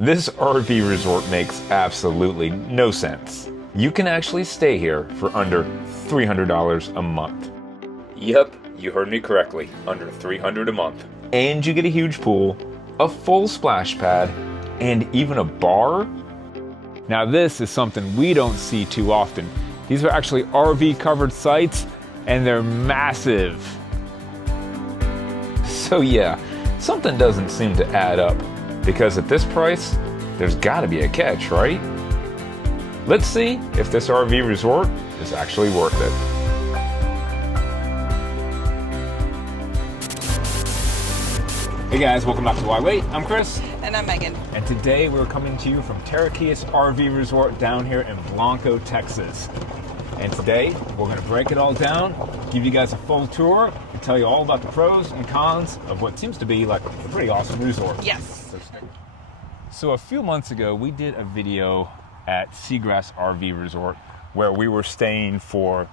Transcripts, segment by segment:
This RV resort makes absolutely no sense. You can actually stay here for under $300 a month. Yep, you heard me correctly, under $300 a month. And you get a huge pool, a full splash pad, and even a bar. Now this is something we don't see too often. These are actually RV covered sites and they're massive. So yeah, something doesn't seem to add up because at this price, there's gotta be a catch, right? Let's see if this RV resort is actually worth it. Hey guys, welcome back to Why Wait. I'm Chris. And I'm Megan. And today we're coming to you from Terraqueous RV Resort down here in Blanco, Texas. And today we're going to break it all down, give you guys a full tour, and tell you all about the pros and cons of what seems to be like a pretty awesome resort. Yes. So a few months ago, we did a video at Seagrass RV Resort where we were staying for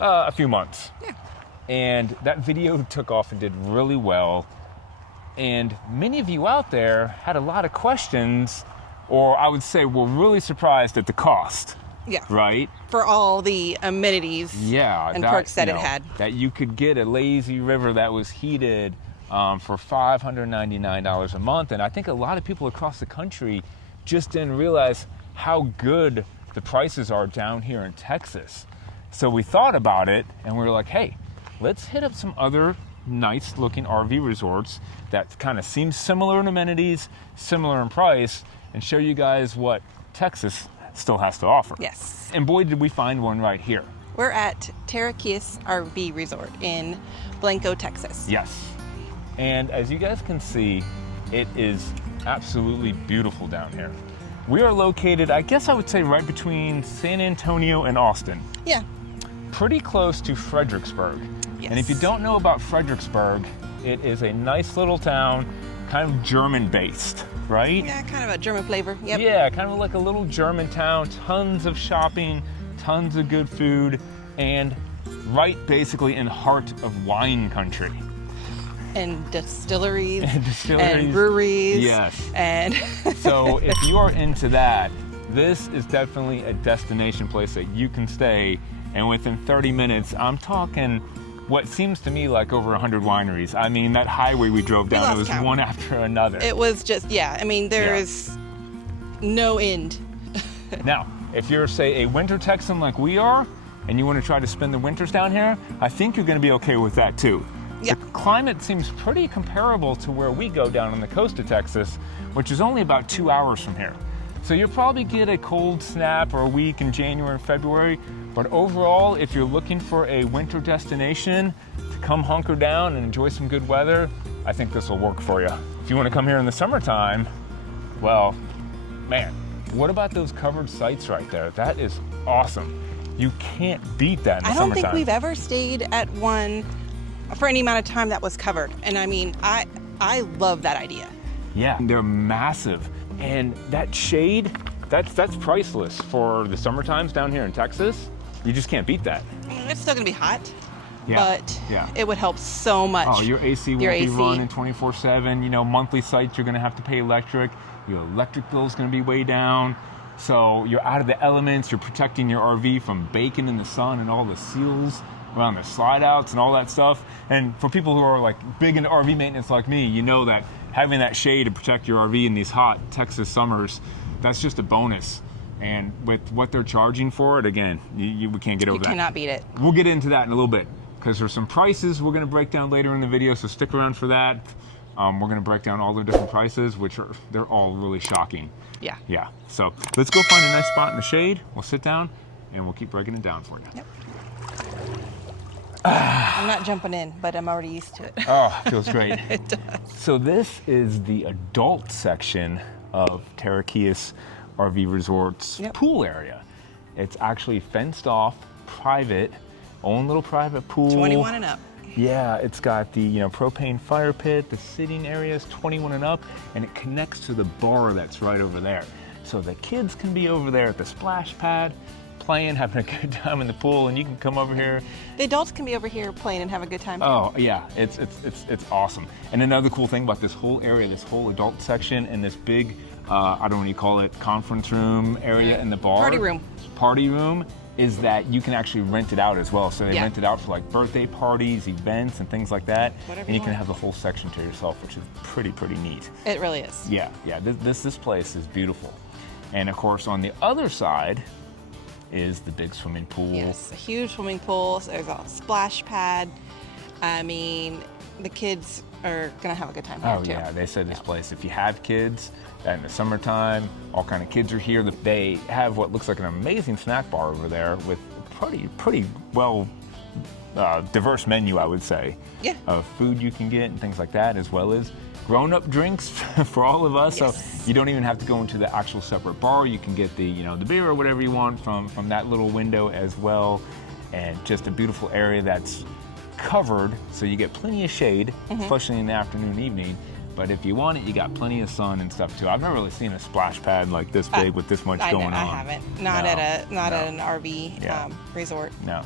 a few months. Yeah. And that video took off and did really well. And many of you out there had a lot of questions, or I would say were really surprised at the cost. Yeah. Right? For all the amenities and perks that it had. That you could get a lazy river that was heated for $599 a month. And I think a lot of people across the country just didn't realize how good the prices are down here in Texas. So we thought about it and we were like, hey, let's hit up some other nice looking RV resorts that kind of seem similar in amenities, similar in price, and show you guys what Texas still has to offer. Yes. And boy, did we find one right here. We're at Terraqueous RV Resort in Blanco, Texas. Yes. And as you guys can see, it is absolutely beautiful down here. We are located, I guess I would say, right between San Antonio and Austin. Yeah. Pretty close to Fredericksburg. Yes. And if you don't know about Fredericksburg, it is a nice little town, kind of German-based, right? Yeah, kind of a German flavor. Yep. Yeah, kind of like a little German town, tons of shopping, tons of good food, and right basically in the heart of wine country. And distilleries. And And breweries. Yes. And so if you are into that, this is definitely a destination place that you can stay. And within 30 minutes, I'm talking what seems to me like over 100 wineries. I mean, that highway we drove down, it was count. one after another. It was just, yeah, I mean, there is no end. Now, if you're, say, a winter Texan like we are, and you want to try to spend the winters down here, I think you're going to be okay with that too. Yeah. The climate seems pretty comparable to where we go down on the coast of Texas, which is only about 2 hours from here. So you'll probably get a cold snap or a week in January and February, but overall, if you're looking for a winter destination to come hunker down and enjoy some good weather, I think this will work for you. If you want to come here in the summertime, well, man, what about those covered sites right there? That is awesome. You can't beat that in the I don't summertime. think we've ever stayed at one for any amount of time that was covered. And I mean, I love that idea. Yeah, they're massive. And that shade, that's priceless for the summer times down here in Texas. You just can't beat that. It's still gonna be hot, Yeah, but yeah. it would help so much. Oh, your AC won't Your be AC. running 24/7. You know, monthly sites, you're gonna have to pay electric. Your electric bill's gonna be way down. So you're out of the elements. You're protecting your RV from baking in the sun and all the seals around the slide outs and all that stuff. And for people who are like big into RV maintenance like me, you know that having that shade to protect your RV in these hot Texas summers, that's just a bonus. And with what they're charging for it, again, we can't get over that. You cannot beat it. We'll get into that in a little bit because there's some prices we're going to break down later in the video, so stick around for that. We're going to break down all the different prices, they're all really shocking. Yeah. Yeah. So let's go find a nice spot in the shade. We'll sit down and we'll keep breaking it down for you. Yep. I'm not jumping in, but I'm already used to it. Oh, feels great. It does. So this is the adult section of Terraqueous RV Resort's pool area. It's actually fenced off, private, own little private pool. 21 and up. Yeah, it's got the propane fire pit, the sitting area is 21 and up, and it connects to the bar that's right over there. So the kids can be over there at the splash pad, playing, having a good time in the pool, and you can come over here. The adults can be over here playing and have a good time. Oh yeah, it's awesome. And another cool thing about this whole area, this whole adult section, and this big I don't know what you call it, conference room area in the bar. Party room is that you can actually rent it out as well. So they rent it out for like birthday parties, events, and things like that. Whatever and you can have the whole section to yourself, which is pretty neat. It really is. Yeah. This place is beautiful. And of course, on the other side is the big swimming pool. Yes, a huge swimming pool. So there's a splash pad. I mean, the kids are gonna have a good time here too. Yeah, they said this place, if you have kids in the summertime, all kind of kids are here. They have what looks like an amazing snack bar over there with pretty well diverse menu, I would say, of food you can get and things like that, as well as grown-up drinks for all of us. Yes. So you don't even have to go into the actual separate bar. You can get the the beer or whatever you want from that little window as well, and just a beautiful area that's covered, so you get plenty of shade, especially in the afternoon and evening. But if you want it, you got plenty of sun and stuff too. I've never really seen a splash pad like this big with this much going on. I haven't. Not at an RV resort. No.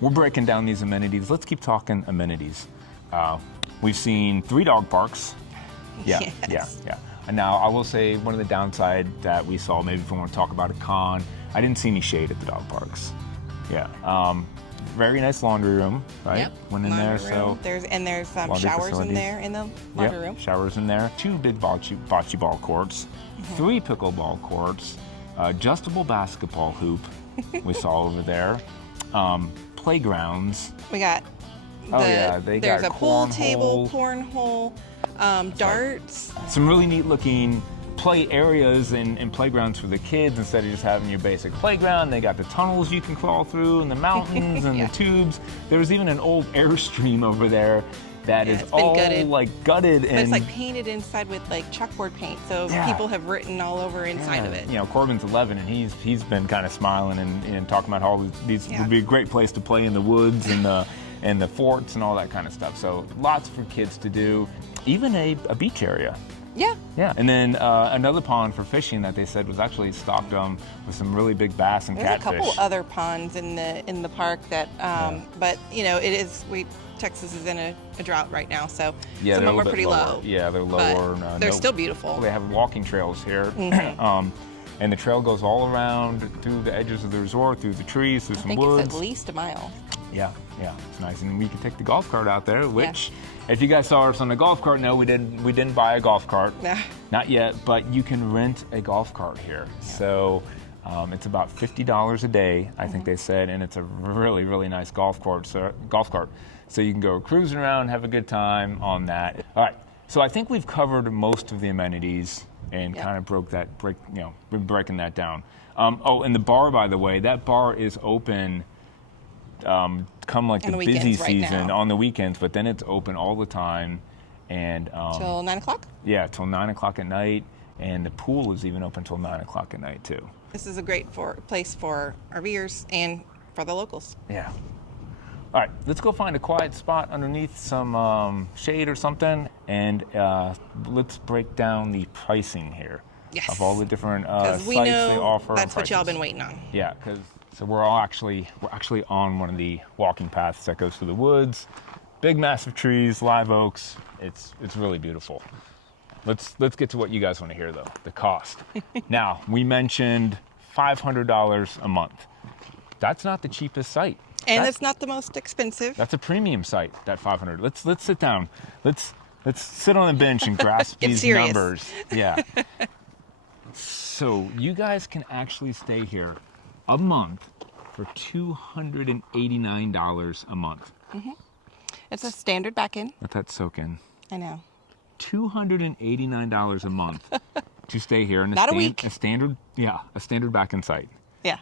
We're breaking down these amenities. Let's keep talking amenities. We've seen 3 dog parks. Yeah. And now I will say one of the downside that we saw, maybe if we want to talk about a con, I didn't see any shade at the dog parks. Yeah. Very nice laundry room, right? Yep. Went in there, so there's showers in there in the laundry room. Showers in there. 2 big bocce ball courts, 3 pickleball courts, adjustable basketball hoop we saw over there, playgrounds. We got there's a pool table, cornhole, darts. Some really neat looking play areas and playgrounds for the kids. Instead of just having your basic playground, they got the tunnels you can crawl through and the mountains and the tubes. There was even an old Airstream over there that is all gutted. But it's like painted inside with like chalkboard paint, so people have written all over inside of it. Corbin's 11 and he's been kind of smiling and talking about how these would be a great place to play in the woods and the forts and all that kind of stuff. So lots for kids to do, even a beach area. Yeah. And then another pond for fishing that they said was actually stocked with some really big bass and catfish. There's a couple other ponds in the park that, but Texas is in a drought right now, so some of them are pretty low. Yeah, they're lower. But they're still beautiful. They have walking trails here. And the trail goes all around through the edges of the resort, through the trees, through some woods. It's at least a mile. Yeah, it's nice. And we can take the golf cart out there, which, if you guys saw us on the golf cart, no, we didn't buy a golf cart. Not yet, but you can rent a golf cart here. So it's about $50 a day, I think they said, and it's a really, really nice golf cart. So you can go cruising around, have a good time on that. All right, so I think we've covered most of the amenities and kind of been breaking that down. And the bar, by the way, that bar is open come like the busy season on the weekends, but then it's open all the time and till 9 o'clock. Yeah, till 9 o'clock at night, and the pool is even open till 9 o'clock at night too. This is a great place for RVers and for the locals. Yeah. All right, let's go find a quiet spot underneath some shade or something, and let's break down the pricing here of all the different sites they offer. That's what y'all been waiting on. Yeah, so we're actually on one of the walking paths that goes through the woods. Big, massive trees, live oaks. It's really beautiful. Let's get to what you guys want to hear though, the cost. Now, we mentioned $500 a month. That's not the cheapest site. And it's not the most expensive. That's a premium site, that $500. Let's sit down. Let's sit on the bench and grasp these numbers. Yeah. So you guys can actually stay here a month for $289 a month. It's a standard back-in. Let that soak in. I know. $289 a month to stay here in a week. A standard back-in site. Yeah.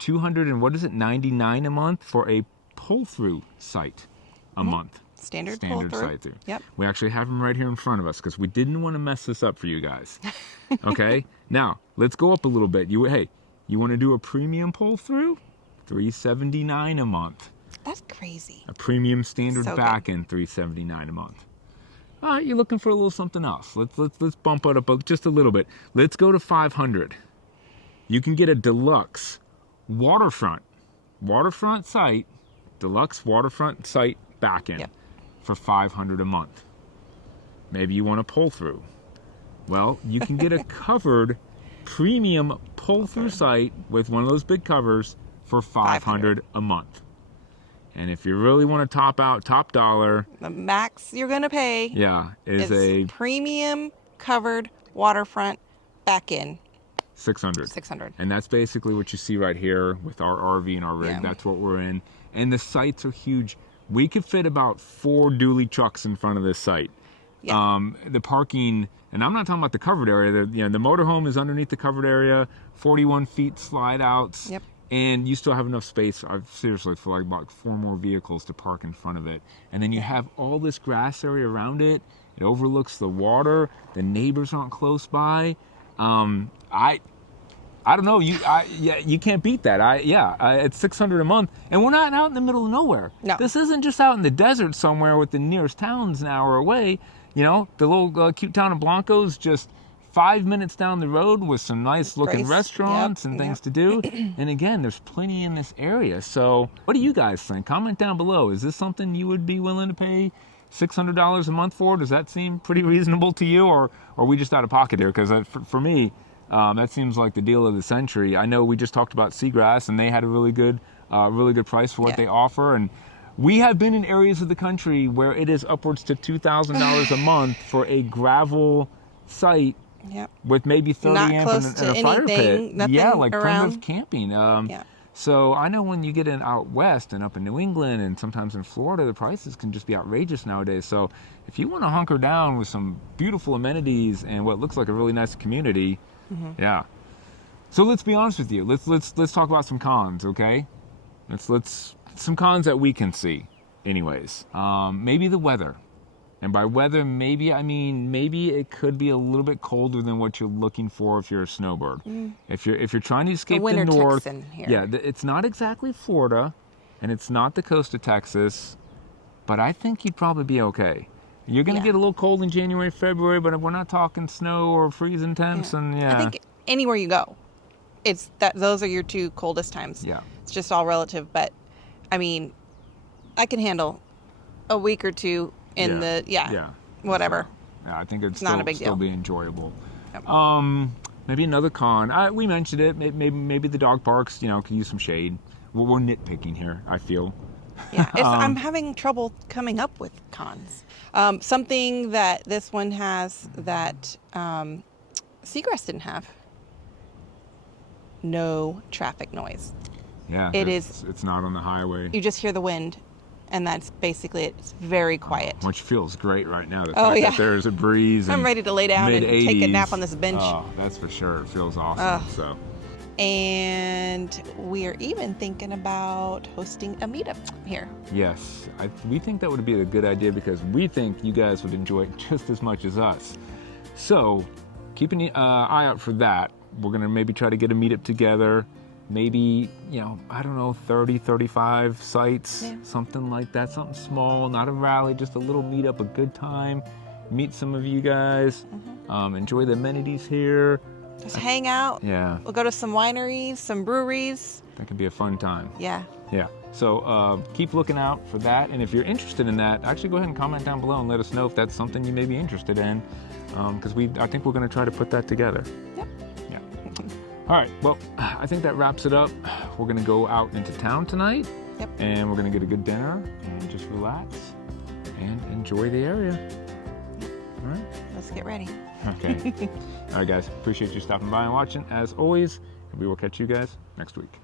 99 a month for a pull-through site a month. Standard site pull-through. Yep. We actually have them right here in front of us because we didn't want to mess this up for you guys. Okay? Now, let's go up a little bit. You want to do a premium pull-through? $379 a month. That's crazy. A premium standard back-in, $379 a month. All right, you're looking for a little something else. Let's bump it up just a little bit. Let's go to $500. You can get a deluxe waterfront site, deluxe waterfront site back-in for $500 a month. Maybe you want to pull through. Well, you can get a covered premium pull-through site with one of those big covers for $500 a month. And if you really want to top dollar, the max you're going to pay is a premium covered waterfront back in. $600. And that's basically what you see right here with our RV and our rig. Yeah. That's what we're in. And the sites are huge. We could fit about 4 dually trucks in front of this site. Yeah. The parking, and I'm not talking about the covered area. The motorhome is underneath the covered area, 41 feet slide outs. Yep. And you still have enough space, seriously, for like about 4 more vehicles to park in front of it. And then you have all this grass area around it. It overlooks the water. The neighbors aren't close by. I don't know. You can't beat that. It's $600 a month, and we're not out in the middle of nowhere. No. This isn't just out in the desert somewhere with the nearest town's an hour away. You know, the little cute town of Blanco's just 5 minutes down the road with some nice looking restaurants and things to do. And again, there's plenty in this area. So what do you guys think? Comment down below. Is this something you would be willing to pay $600 a month for? Does that seem pretty reasonable to you, or are we just out of pocket here? Because for me, that seems like the deal of the century. I know we just talked about Seagrass, and they had a really good price for what they offer. And we have been in areas of the country where it is upwards to $2,000 a month for a gravel site. Yep. With maybe 30 Not amp close and to a fire pit. nothing Like around. primitive camping. So I know when you get out west and up in New England and sometimes in Florida, the prices can just be outrageous nowadays. So if you want to hunker down with some beautiful amenities and what looks like a really nice community, So let's be honest with you. Let's talk about some cons, okay? Let's some cons that we can see, anyways. Maybe the weather. And by weather, maybe it could be a little bit colder than what you're looking for if you're a snowbird. If you're trying to escape the north, Texan here. It's not exactly Florida, and it's not the coast of Texas, but I think you'd probably be okay. You're gonna get a little cold in January, February, but we're not talking snow or freezing temps, and I think anywhere you go, it's those are your 2 coldest times. Yeah, it's just all relative, but I mean, I can handle a week or 2. In whatever. So, I think it's not a big still deal. Be enjoyable. Yep. Maybe another con. We mentioned it. Maybe the dog parks, can use some shade. We're nitpicking here, I feel. Yeah, I'm having trouble coming up with cons. Something that this one has that Seagrass didn't have. No traffic noise. Yeah, it's not on the highway. You just hear the wind. And that's basically it. It's very quiet. Which feels great right now. The fact that there's a breeze. I'm ready to lay down and take a nap on this bench. Oh, that's for sure. It feels awesome. And we are even thinking about hosting a meetup here. Yes, we think that would be a good idea because we think you guys would enjoy it just as much as us. So keep an eye out for that. We're going to maybe try to get a meetup together. Maybe, 30, 35 sites, something like that, something small, not a rally, just a little meetup, a good time, meet some of you guys, enjoy the amenities here. Just hang out. Yeah. We'll go to some wineries, some breweries. That could be a fun time. Yeah. Yeah. So keep looking out for that. And if you're interested in that, actually go ahead and comment down below and let us know if that's something you may be interested in. Because I think we're going to try to put that together. Yep. Yeah. All right, well, I think that wraps it up. We're going to go out into town tonight, and we're going to get a good dinner and just relax and enjoy the area. All right? Let's get ready. Okay. All right, guys, appreciate you stopping by and watching, as always, and we will catch you guys next week.